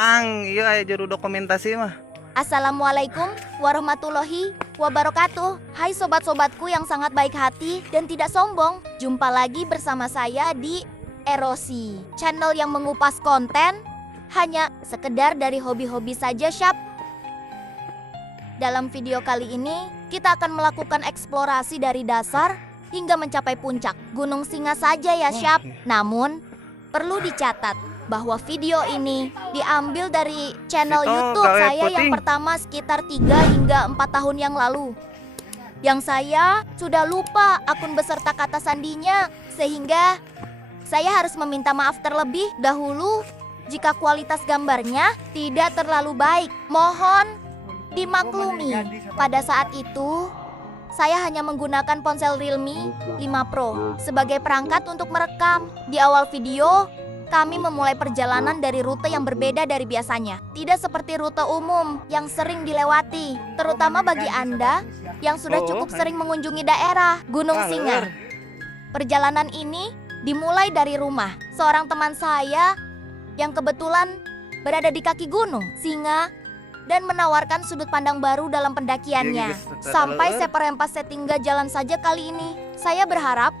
tenang, iya juru dokumentasi mah. Assalamualaikum warahmatullahi wabarakatuh. Hai sobat-sobatku yang sangat baik hati dan tidak sombong. Jumpa lagi bersama saya di Erosi, channel yang mengupas konten hanya sekedar dari hobi-hobi saja, syap. Dalam video kali ini, kita akan melakukan eksplorasi dari dasar hingga mencapai puncak Gunung Singa saja ya, syap. Namun, perlu dicatat bahwa video ini diambil dari channel YouTube saya yang pertama sekitar 3 hingga 4 tahun yang lalu. Yang saya sudah lupa akun beserta kata sandinya, sehingga saya harus meminta maaf terlebih dahulu jika kualitas gambarnya tidak terlalu baik. Mohon dimaklumi. Pada saat itu, saya hanya menggunakan ponsel Realme 5 Pro sebagai perangkat untuk merekam. Di awal video, kami memulai perjalanan dari rute yang berbeda dari biasanya. Tidak seperti rute umum yang sering dilewati, terutama bagi Anda yang sudah cukup sering mengunjungi daerah Gunung Singa. Perjalanan ini dimulai dari rumah seorang teman saya yang kebetulan berada di kaki Gunung Singa dan menawarkan sudut pandang baru dalam pendakiannya. Sampai seperempat setingga jalan saja kali ini. Saya berharap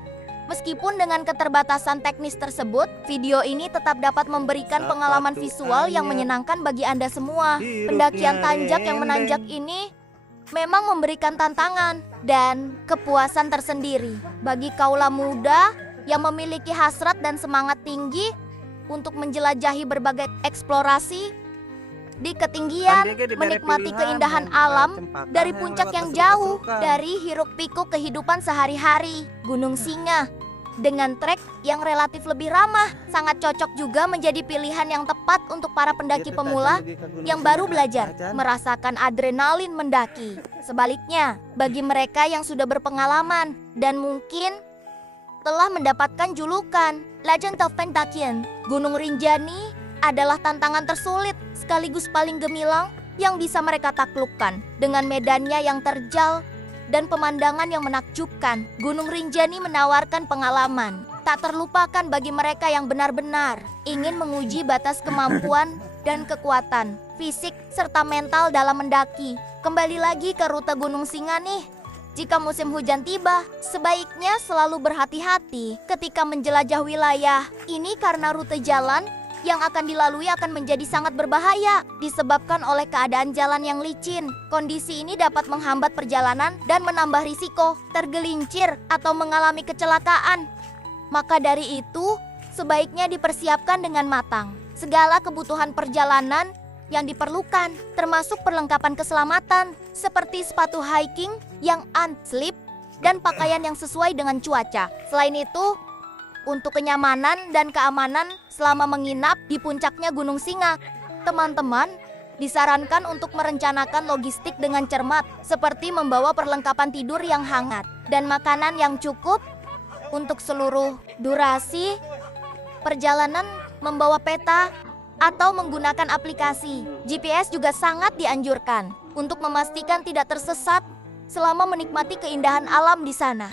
meskipun dengan keterbatasan teknis tersebut, video ini tetap dapat memberikan pengalaman visual yang menyenangkan bagi Anda semua. Pendakian tanjak yang menanjak ini memang memberikan tantangan dan kepuasan tersendiri bagi kaula muda yang memiliki hasrat dan semangat tinggi untuk menjelajahi berbagai eksplorasi di ketinggian, menikmati keindahan alam dari puncak yang jauh dari hiruk-pikuk kehidupan sehari-hari. Gunung Singa dengan trek yang relatif lebih ramah sangat cocok juga menjadi pilihan yang tepat untuk para pendaki pemula yang baru belajar merasakan adrenalin mendaki. Sebaliknya, bagi mereka yang sudah berpengalaman dan mungkin telah mendapatkan julukan Legend of Pendakian, Gunung Rinjani adalah tantangan tersulit sekaligus paling gemilang yang bisa mereka taklukkan. Dengan medannya yang terjal dan pemandangan yang menakjubkan, Gunung Rinjani menawarkan pengalaman tak terlupakan bagi mereka yang benar-benar ingin menguji batas kemampuan dan kekuatan fisik serta mental dalam mendaki. Kembali lagi ke rute Gunung Singa nih. Jika musim hujan tiba, sebaiknya selalu berhati-hati ketika menjelajah wilayah ini karena rute jalan yang akan dilalui akan menjadi sangat berbahaya disebabkan oleh keadaan jalan yang licin. Kondisi ini dapat menghambat perjalanan dan menambah risiko tergelincir atau mengalami kecelakaan. Maka dari itu, sebaiknya dipersiapkan dengan matang segala kebutuhan perjalanan yang diperlukan, termasuk perlengkapan keselamatan seperti sepatu hiking yang unslip dan pakaian yang sesuai dengan cuaca. Selain itu, untuk kenyamanan dan keamanan selama menginap di puncaknya Gunung Singa, teman-teman disarankan untuk merencanakan logistik dengan cermat, seperti membawa perlengkapan tidur yang hangat dan makanan yang cukup untuk seluruh durasi perjalanan. Membawa peta atau menggunakan aplikasi GPS juga sangat dianjurkan untuk memastikan tidak tersesat selama menikmati keindahan alam di sana.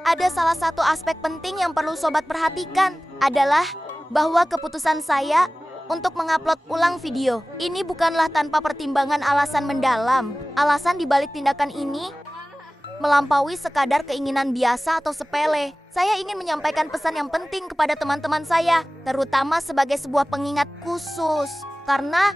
Ada salah satu aspek penting yang perlu sobat perhatikan adalah bahwa keputusan saya untuk mengupload ulang video ini bukanlah tanpa pertimbangan alasan mendalam. Alasan dibalik tindakan ini melampaui sekadar keinginan biasa atau sepele. Saya ingin menyampaikan pesan yang penting kepada teman-teman saya, terutama sebagai sebuah pengingat khusus. Karena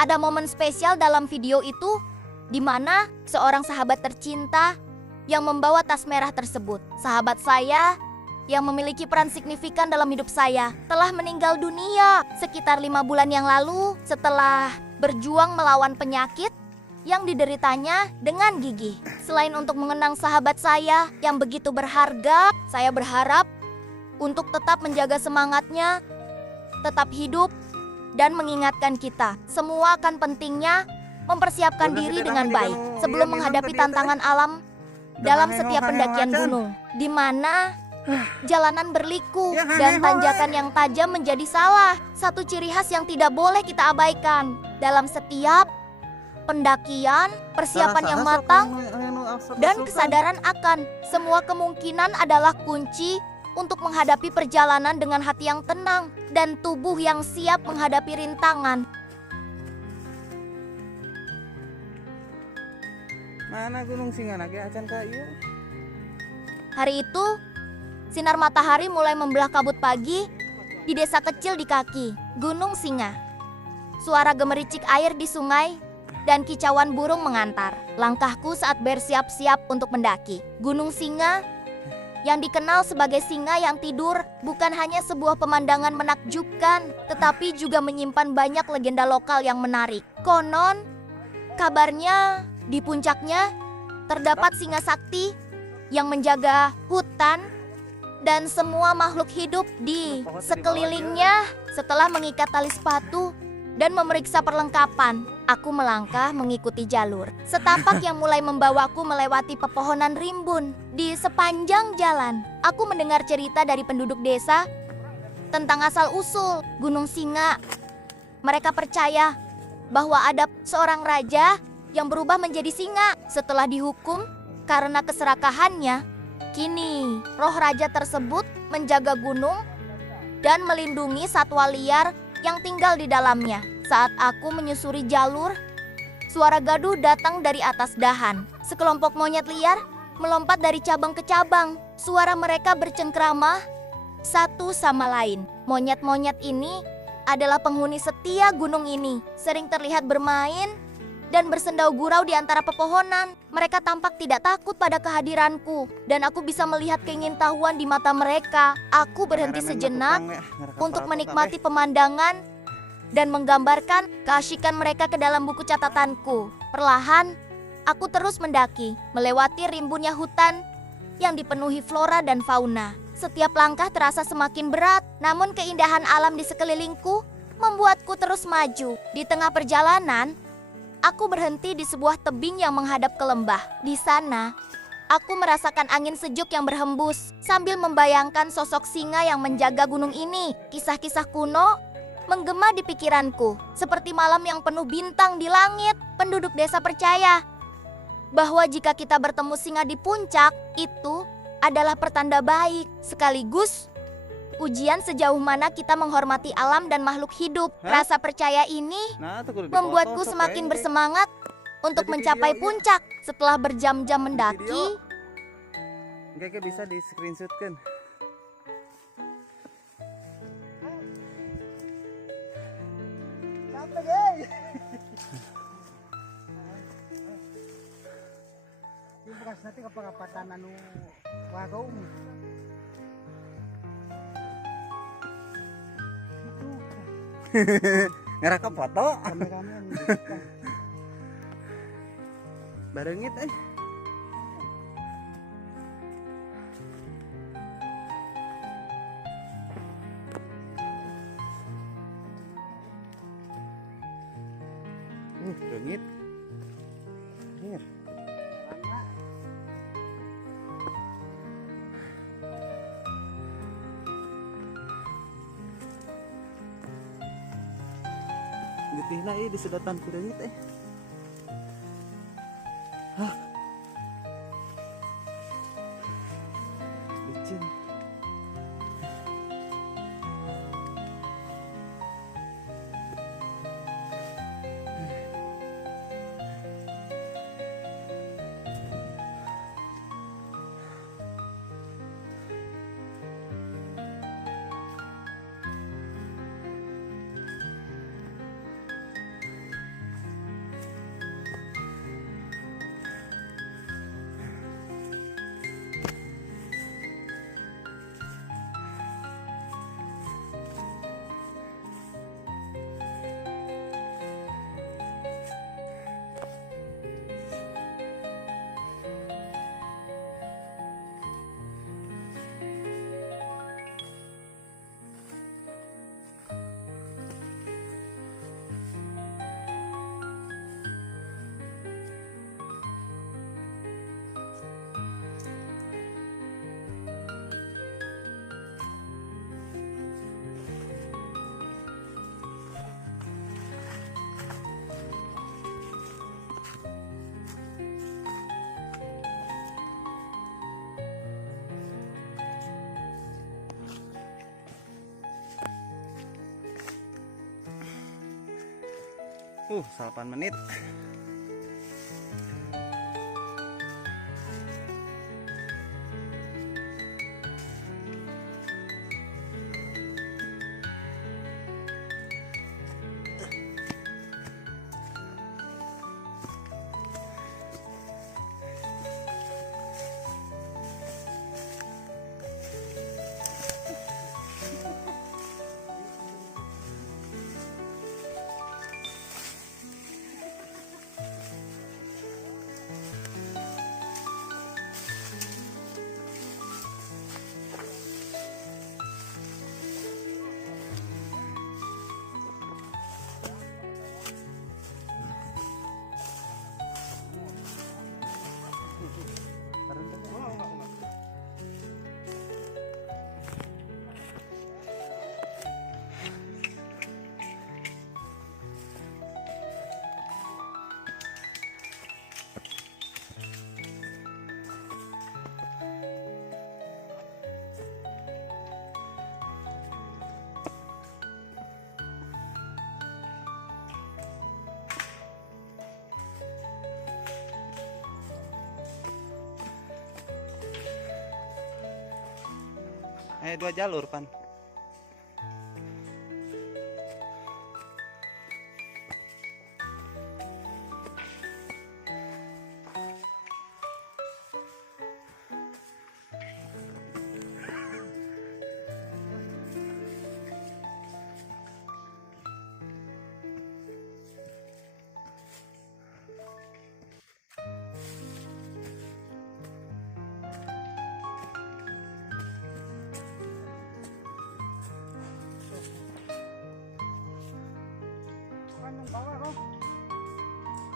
ada momen spesial dalam video itu di mana seorang sahabat tercinta yang membawa tas merah tersebut. Sahabat saya yang memiliki peran signifikan dalam hidup saya telah meninggal dunia sekitar 5 bulan yang lalu setelah berjuang melawan penyakit yang dideritanya dengan gigih. Selain untuk mengenang sahabat saya yang begitu berharga, saya berharap untuk tetap menjaga semangatnya, tetap hidup, dan mengingatkan kita semua akan pentingnya mempersiapkan diri dengan baik sebelum menghadapi tantangan alam dalam setiap pendakian gunung, di mana jalanan berliku dan tanjakan yang tajam menjadi salah satu ciri khas yang tidak boleh kita abaikan. Dalam setiap pendakian, persiapan yang matang dan kesadaran akan semua kemungkinan adalah kunci untuk menghadapi perjalanan dengan hati yang tenang dan tubuh yang siap menghadapi rintangan. Mana Gunung Singa nage acan ka ieu? Hari itu, sinar matahari mulai membelah kabut pagi di desa kecil di kaki Gunung Singa. Suara gemericik air di sungai dan kicauan burung mengantar langkahku saat bersiap-siap untuk mendaki. Gunung Singa yang dikenal sebagai singa yang tidur bukan hanya sebuah pemandangan menakjubkan, tetapi juga menyimpan banyak legenda lokal yang menarik. Konon, kabarnya di puncaknya terdapat singa sakti yang menjaga hutan dan semua makhluk hidup di sekelilingnya. Setelah mengikat tali sepatu dan memeriksa perlengkapan, aku melangkah mengikuti jalur setapak yang mulai membawaku melewati pepohonan rimbun. Di sepanjang jalan, aku mendengar cerita dari penduduk desa tentang asal-usul Gunung Singa. Mereka percaya bahwa ada seorang raja yang berubah menjadi singa setelah dihukum karena keserakahannya. Kini, roh raja tersebut menjaga gunung dan melindungi satwa liar yang tinggal di dalamnya. Saat aku menyusuri jalur, suara gaduh datang dari atas dahan. Sekelompok monyet liar melompat dari cabang ke cabang. Suara mereka bercengkrama satu sama lain. Monyet-monyet ini adalah penghuni setia gunung ini, sering terlihat bermain dan bersendau gurau di antara pepohonan. Mereka tampak tidak takut pada kehadiranku, dan aku bisa melihat keingintahuan di mata mereka. Aku berhenti sejenak untuk menikmati pemandangan dan menggambarkan keasyikan mereka ke dalam buku catatanku. Perlahan, aku terus mendaki, melewati rimbunnya hutan yang dipenuhi flora dan fauna. Setiap langkah terasa semakin berat, namun keindahan alam di sekelilingku membuatku terus maju. Di tengah perjalanan, aku berhenti di sebuah tebing yang menghadap ke lembah. Di sana, aku merasakan angin sejuk yang berhembus sambil membayangkan sosok singa yang menjaga gunung ini. Kisah-kisah kuno menggema di pikiranku, seperti malam yang penuh bintang di langit. Penduduk desa percaya bahwa jika kita bertemu singa di puncak, itu adalah pertanda baik, sekaligus ujian sejauh mana kita menghormati alam dan makhluk hidup. Rasa percaya ini membuatku semakin bersemangat untuk mencapai puncak. Setelah berjam-jam mendaki, Enggak bisa di screenshot kan? Yung bukas natin kapag kapatan anu wagaw mo. Ngerekam foto? Kami-kami yang Barengit Rengit. Hier. Getihna di sedotan ku rengit Hah. Licin. 8 menit. Dua jalur, Pan.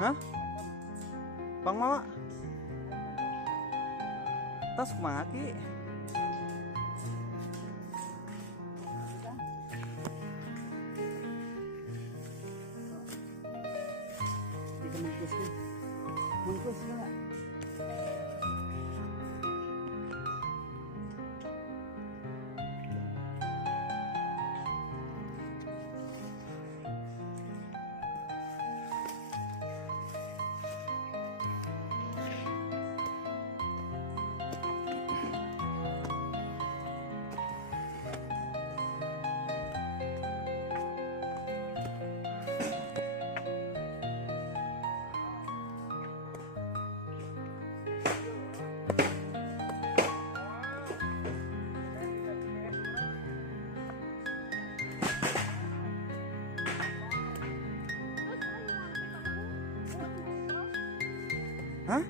Hah? Bang Mama? Tas kumaha ki? Mungkus na. Hah?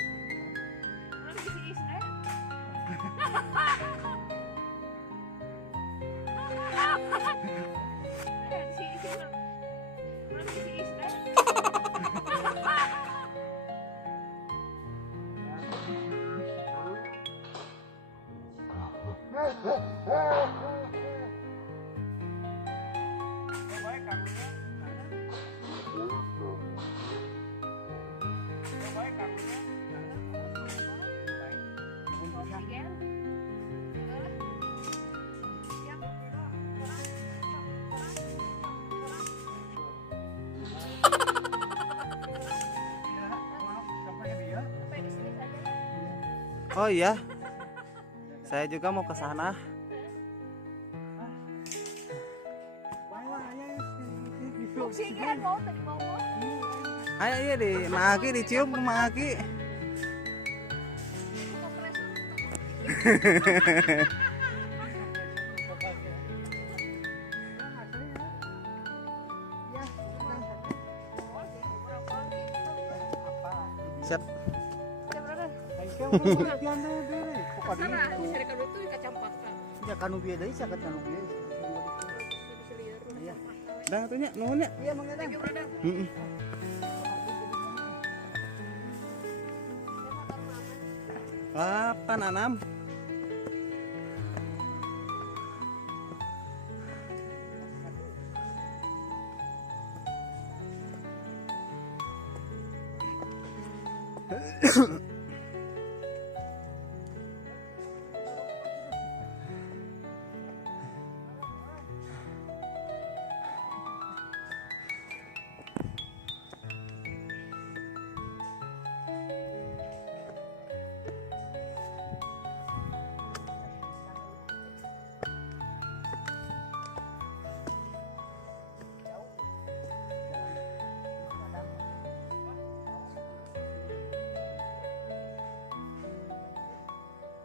Oh iya, saya juga mau ke sana. Ayo iya di Maaki dicium ke Maaki. Siap. Ya kanu bieu deui sakat kanu bieu. Iya. Dah atuh nya nuhun nya. Iya mangga dah. Heeh. Lapan enam.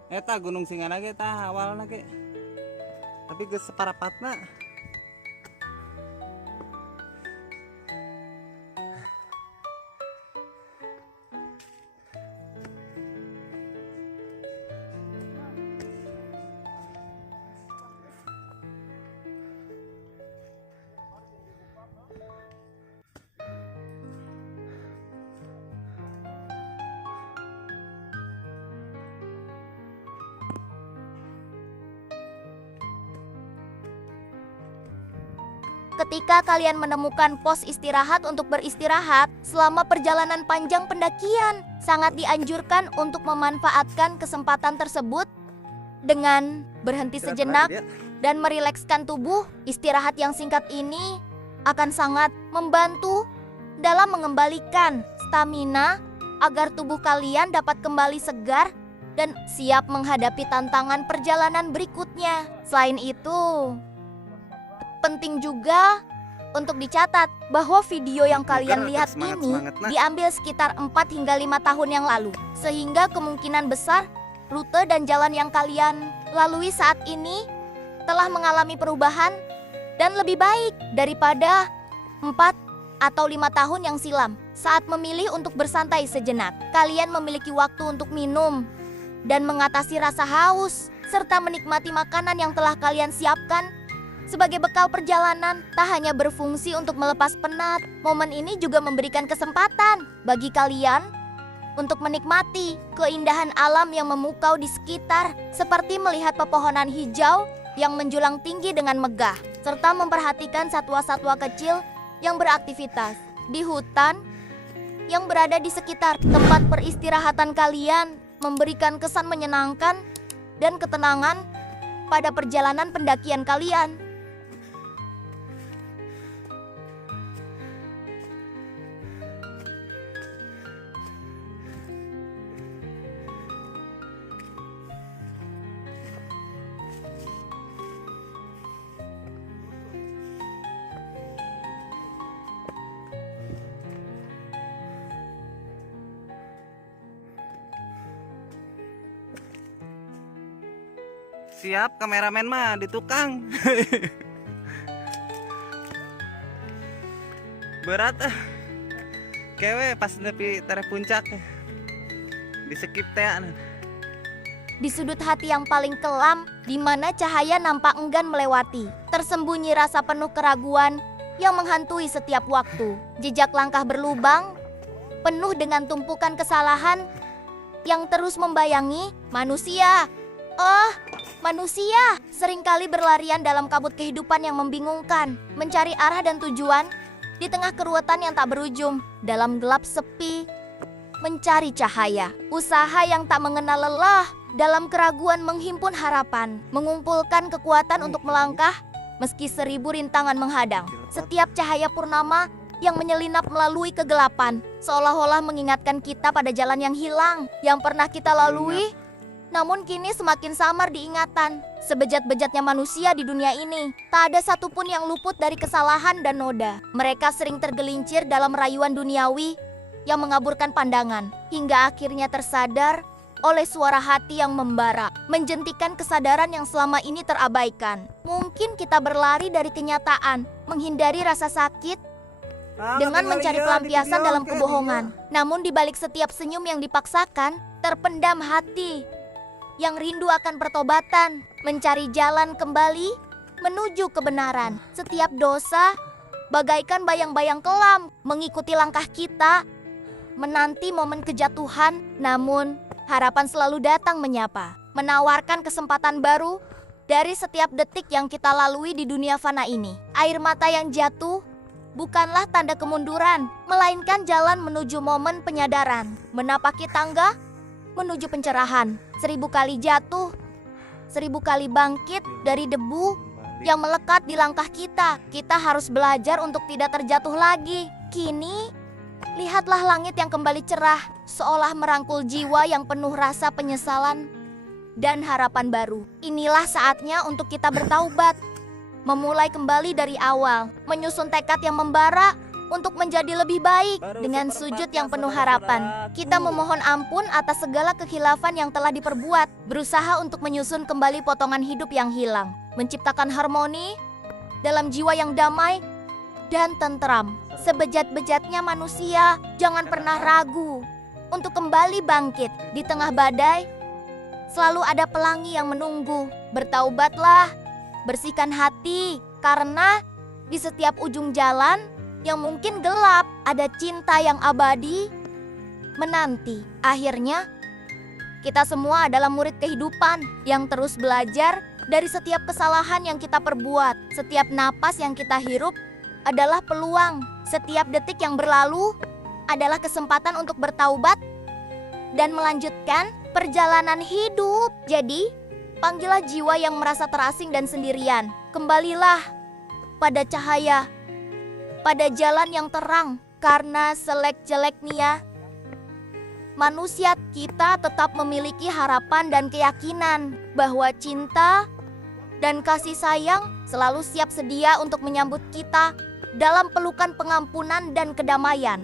Eta Gunung Singa lagi ta awalna ge. Tapi geus separapatna. Ketika kalian menemukan pos istirahat untuk beristirahat selama perjalanan panjang pendakian, sangat dianjurkan untuk memanfaatkan kesempatan tersebut dengan berhenti sejenak dan merilekskan tubuh. Istirahat yang singkat ini akan sangat membantu dalam mengembalikan stamina agar tubuh kalian dapat kembali segar dan siap menghadapi tantangan perjalanan berikutnya. Selain itu, penting juga untuk dicatat bahwa video yang kalian lihat ini diambil sekitar 4 hingga 5 tahun yang lalu. Sehingga kemungkinan besar rute dan jalan yang kalian lalui saat ini telah mengalami perubahan dan lebih baik daripada 4 atau 5 tahun yang silam. Saat memilih untuk bersantai sejenak, kalian memiliki waktu untuk minum dan mengatasi rasa haus serta menikmati makanan yang telah kalian siapkan sebagai bekal perjalanan. Tak hanya berfungsi untuk melepas penat, momen ini juga memberikan kesempatan bagi kalian untuk menikmati keindahan alam yang memukau di sekitar, seperti melihat pepohonan hijau yang menjulang tinggi dengan megah, serta memperhatikan satwa-satwa kecil yang beraktivitas di hutan yang berada di sekitar tempat peristirahatan kalian, memberikan kesan menyenangkan dan ketenangan pada perjalanan pendakian kalian. Siap kameramen mah di tukang. Berat kewe pas nepi tareh puncak di skip teh. Di sudut hati yang paling kelam, di mana cahaya nampak enggan melewati, tersembunyi rasa penuh keraguan yang menghantui setiap waktu. Jejak langkah berlubang, penuh dengan tumpukan kesalahan yang terus membayangi manusia. Manusia seringkali berlarian dalam kabut kehidupan yang membingungkan, mencari arah dan tujuan di tengah keruwetan yang tak berujung. Dalam gelap sepi, mencari cahaya. Usaha yang tak mengenal lelah, dalam keraguan menghimpun harapan, mengumpulkan kekuatan untuk melangkah meski 1000 rintangan menghadang. Setiap cahaya purnama yang menyelinap melalui kegelapan, seolah-olah mengingatkan kita pada jalan yang hilang, yang pernah kita lalui, namun kini semakin samar diingatan. Sebejat-bejatnya manusia di dunia ini, tak ada satupun yang luput dari kesalahan dan noda. Mereka sering tergelincir dalam rayuan duniawi yang mengaburkan pandangan, hingga akhirnya tersadar oleh suara hati yang membara, menjentikan kesadaran yang selama ini terabaikan. Mungkin kita berlari dari kenyataan, menghindari rasa sakit, dengan mencari pelampiasan dalam kebohongan. Namun di balik setiap senyum yang dipaksakan, terpendam hati yang rindu akan pertobatan, mencari jalan kembali menuju kebenaran. Setiap dosa bagaikan bayang-bayang kelam mengikuti langkah kita, menanti momen kejatuhan. Namun harapan selalu datang menyapa, menawarkan kesempatan baru dari setiap detik yang kita lalui di dunia fana ini. Air mata yang jatuh bukanlah tanda kemunduran, melainkan jalan menuju momen penyadaran, menapaki tangga menuju pencerahan. 1000 kali jatuh, 1000 kali bangkit dari debu yang melekat di langkah kita. Kita harus belajar untuk tidak terjatuh lagi. Kini, lihatlah langit yang kembali cerah, seolah merangkul jiwa yang penuh rasa penyesalan dan harapan baru. Inilah saatnya untuk kita bertaubat, memulai kembali dari awal, menyusun tekad yang membara untuk menjadi lebih baik. Dengan sujud yang penuh harapan, kita memohon ampun atas segala kekhilafan yang telah diperbuat, berusaha untuk menyusun kembali potongan hidup yang hilang, menciptakan harmoni dalam jiwa yang damai dan tentram. Sebejat-bejatnya manusia, jangan pernah ragu untuk kembali bangkit. Di tengah badai, selalu ada pelangi yang menunggu. Bertaubatlah, bersihkan hati, karena di setiap ujung jalan yang mungkin gelap, ada cinta yang abadi menanti. Akhirnya, kita semua adalah murid kehidupan yang terus belajar dari setiap kesalahan yang kita perbuat. Setiap napas yang kita hirup adalah peluang. Setiap detik yang berlalu adalah kesempatan untuk bertaubat dan melanjutkan perjalanan hidup. Jadi, panggillah jiwa yang merasa terasing dan sendirian. Kembalilah pada cahaya, pada jalan yang terang. Karena selek-jeleknya manusia, kita tetap memiliki harapan dan keyakinan bahwa cinta dan kasih sayang selalu siap sedia untuk menyambut kita dalam pelukan pengampunan dan kedamaian.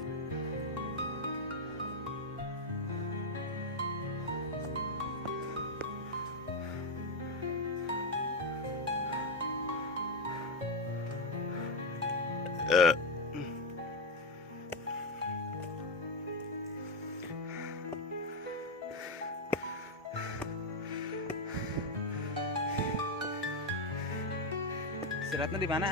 Istirahatnya di mana?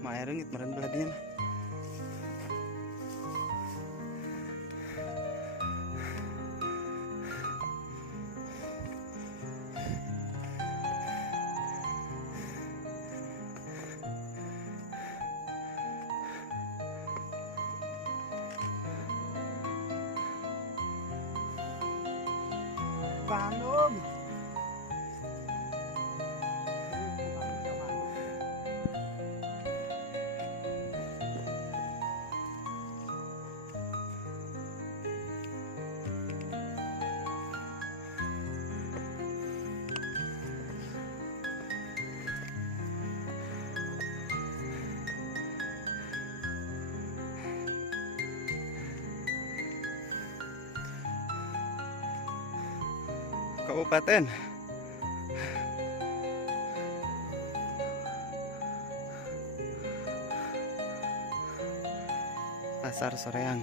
Mae reungit meureun beladinya. Bandung. Kabupaten Pasar Soreang.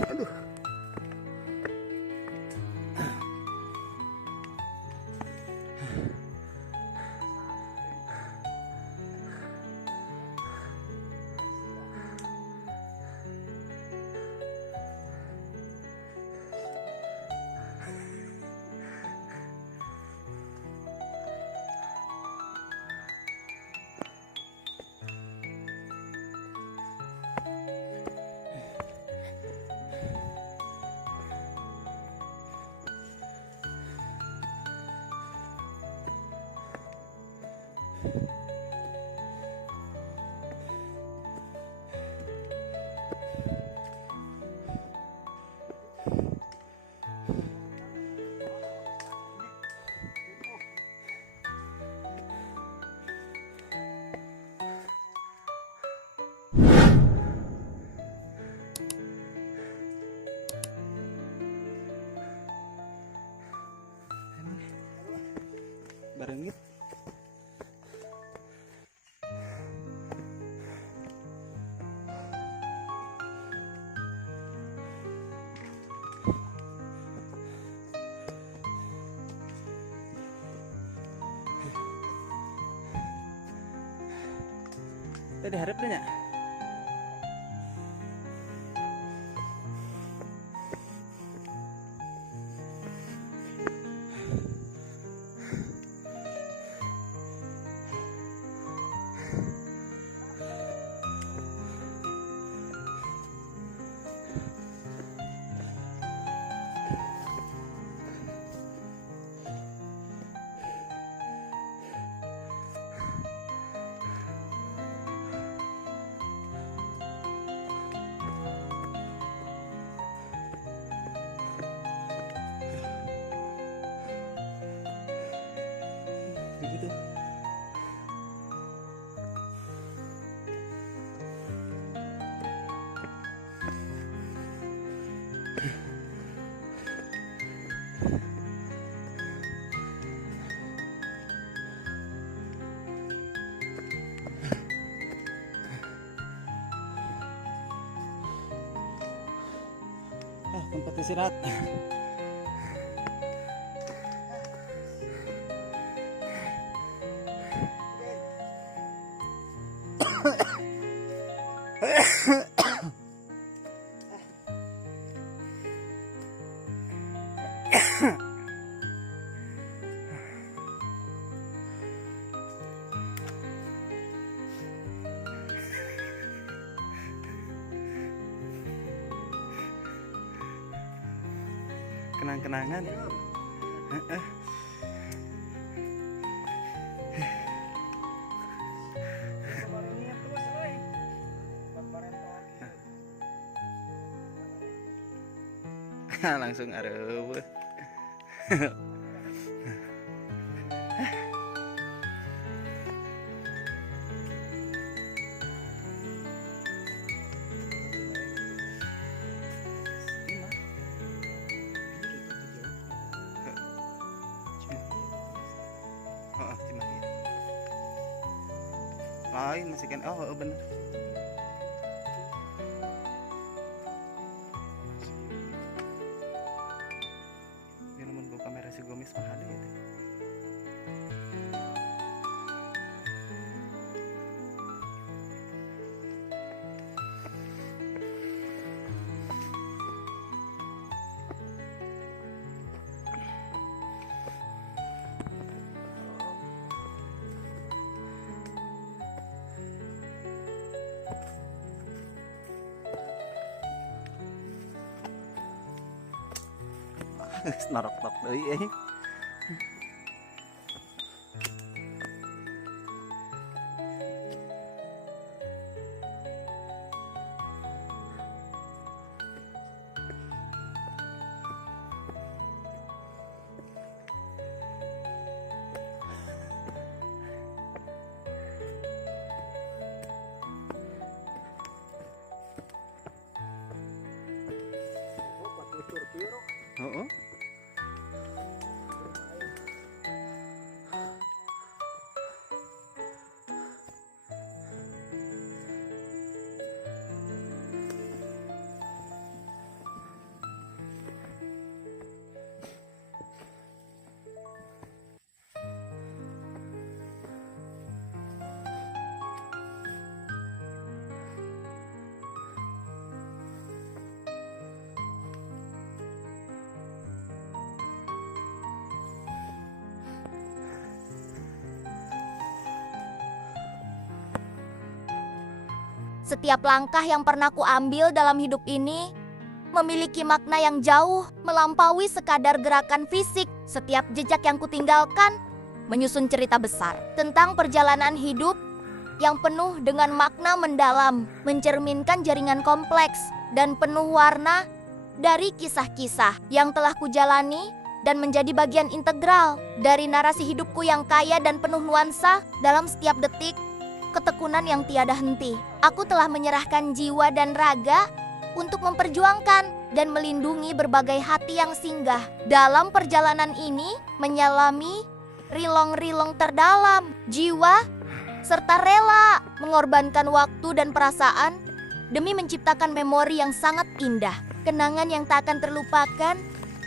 Aduh. Barengit. Tadi harap deh nya. Gitu. Tempat istirahat. Kenang-kenangan. Langsung areueuh. Lain masih kan, oh bener. Dia namun bawa kamera si Gomis mahal ya. Narok-narok deui euy. Heeh. Setiap langkah yang pernah kuambil dalam hidup ini memiliki makna yang jauh melampaui sekadar gerakan fisik. Setiap jejak yang kutinggalkan menyusun cerita besar tentang perjalanan hidup yang penuh dengan makna mendalam, mencerminkan jaringan kompleks dan penuh warna dari kisah-kisah yang telah kujalani dan menjadi bagian integral dari narasi hidupku yang kaya dan penuh nuansa. Dalam setiap detik ketekunan yang tiada henti, aku telah menyerahkan jiwa dan raga untuk memperjuangkan dan melindungi berbagai hati yang singgah dalam perjalanan ini, menyelami rilong-rilong terdalam jiwa, serta rela mengorbankan waktu dan perasaan demi menciptakan memori yang sangat indah. Kenangan yang tak akan terlupakan,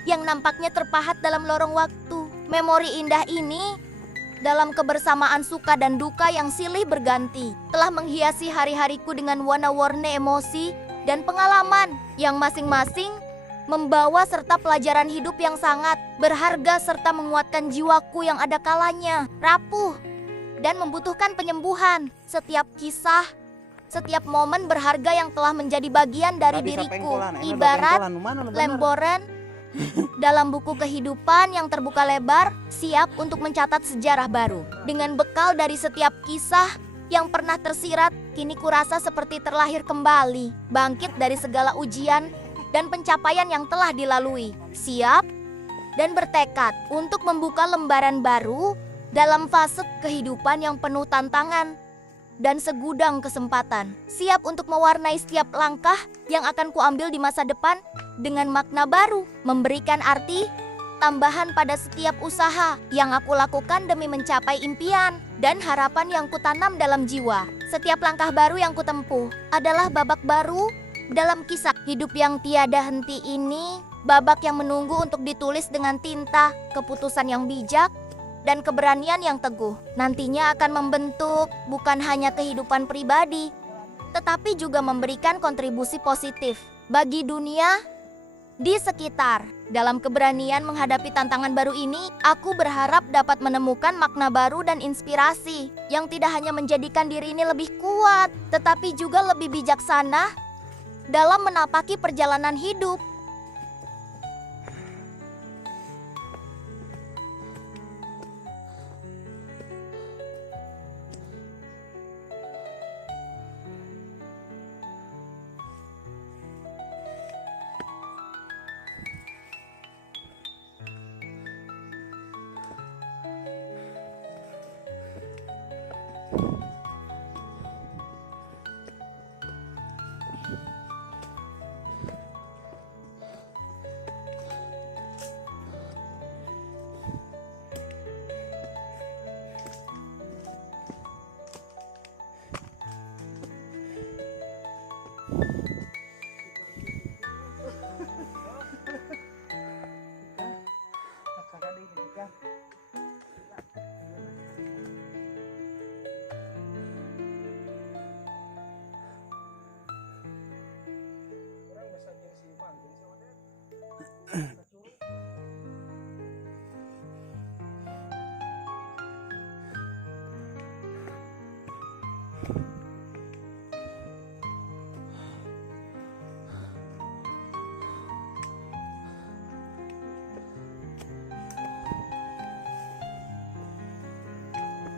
yang nampaknya terpahat dalam lorong waktu. Memori indah ini, dalam kebersamaan suka dan duka yang silih berganti, telah menghiasi hari-hariku dengan warna-warni emosi dan pengalaman yang masing-masing membawa serta pelajaran hidup yang sangat berharga serta menguatkan jiwaku yang ada kalanya rapuh dan membutuhkan penyembuhan. Setiap kisah, setiap momen berharga yang telah menjadi bagian dari diriku, ibarat lembaran dalam buku kehidupan yang terbuka lebar, siap untuk mencatat sejarah baru. Dengan bekal dari setiap kisah yang pernah tersirat, kini kurasa seperti terlahir kembali, bangkit dari segala ujian dan pencapaian yang telah dilalui, siap dan bertekad untuk membuka lembaran baru dalam fase kehidupan yang penuh tantangan dan segudang kesempatan. Siap untuk mewarnai setiap langkah yang akan kuambil di masa depan dengan makna baru, memberikan arti tambahan pada setiap usaha yang aku lakukan demi mencapai impian dan harapan yang kutanam dalam jiwa. Setiap langkah baru yang kutempuh adalah babak baru dalam kisah hidup yang tiada henti ini, babak yang menunggu untuk ditulis dengan tinta, keputusan yang bijak, dan keberanian yang teguh. Nantinya akan membentuk bukan hanya kehidupan pribadi, tetapi juga memberikan kontribusi positif bagi dunia di sekitar. Dalam keberanian menghadapi tantangan baru ini, aku berharap dapat menemukan makna baru dan inspirasi yang tidak hanya menjadikan diri ini lebih kuat, tetapi juga lebih bijaksana dalam menapaki perjalanan hidup.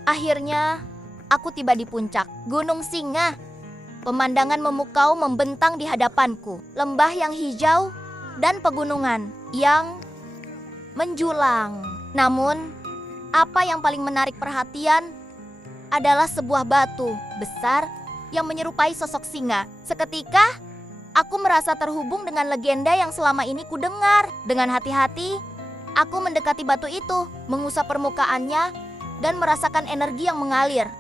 Akhirnya, aku tiba di puncak Gunung Singa. Pemandangan memukau membentang di hadapanku. Lembah yang hijau dan pegunungan yang menjulang. Namun, apa yang paling menarik perhatian adalah sebuah batu besar yang menyerupai sosok singa. Seketika, aku merasa terhubung dengan legenda yang selama ini kudengar. Dengan hati-hati, aku mendekati batu itu, mengusap permukaannya, dan merasakan energi yang mengalir.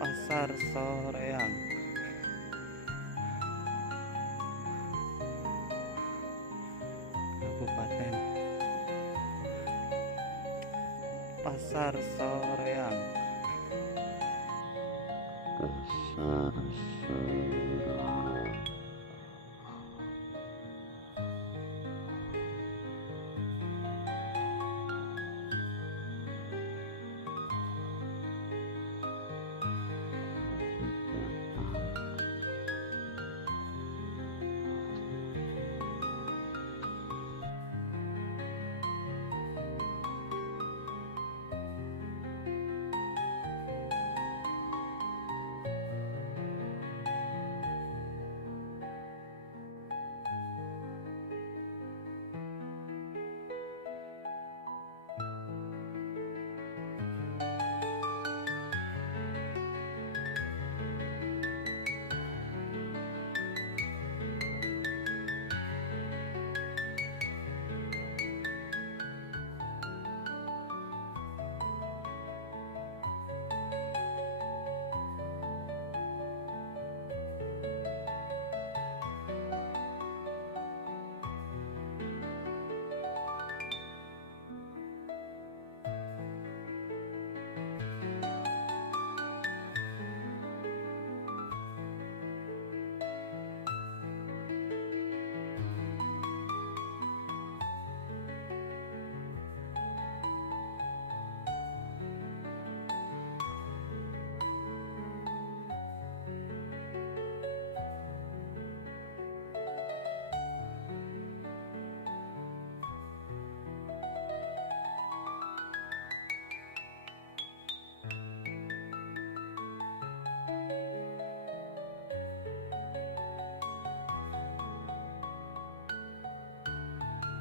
Pasar Soreang. Kabupaten Pasar Soreang.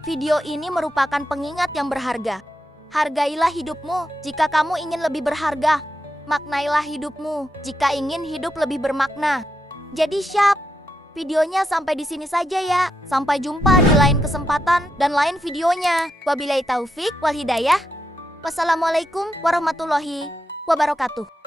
Video ini merupakan pengingat yang berharga. Hargailah hidupmu jika kamu ingin lebih berharga. Maknailah hidupmu jika ingin hidup lebih bermakna. Jadi Syap, videonya sampai di sini saja ya. Sampai jumpa di lain kesempatan dan lain videonya. Wabillahi taufik wal hidayah. Wassalamualaikum warahmatullahi wabarakatuh.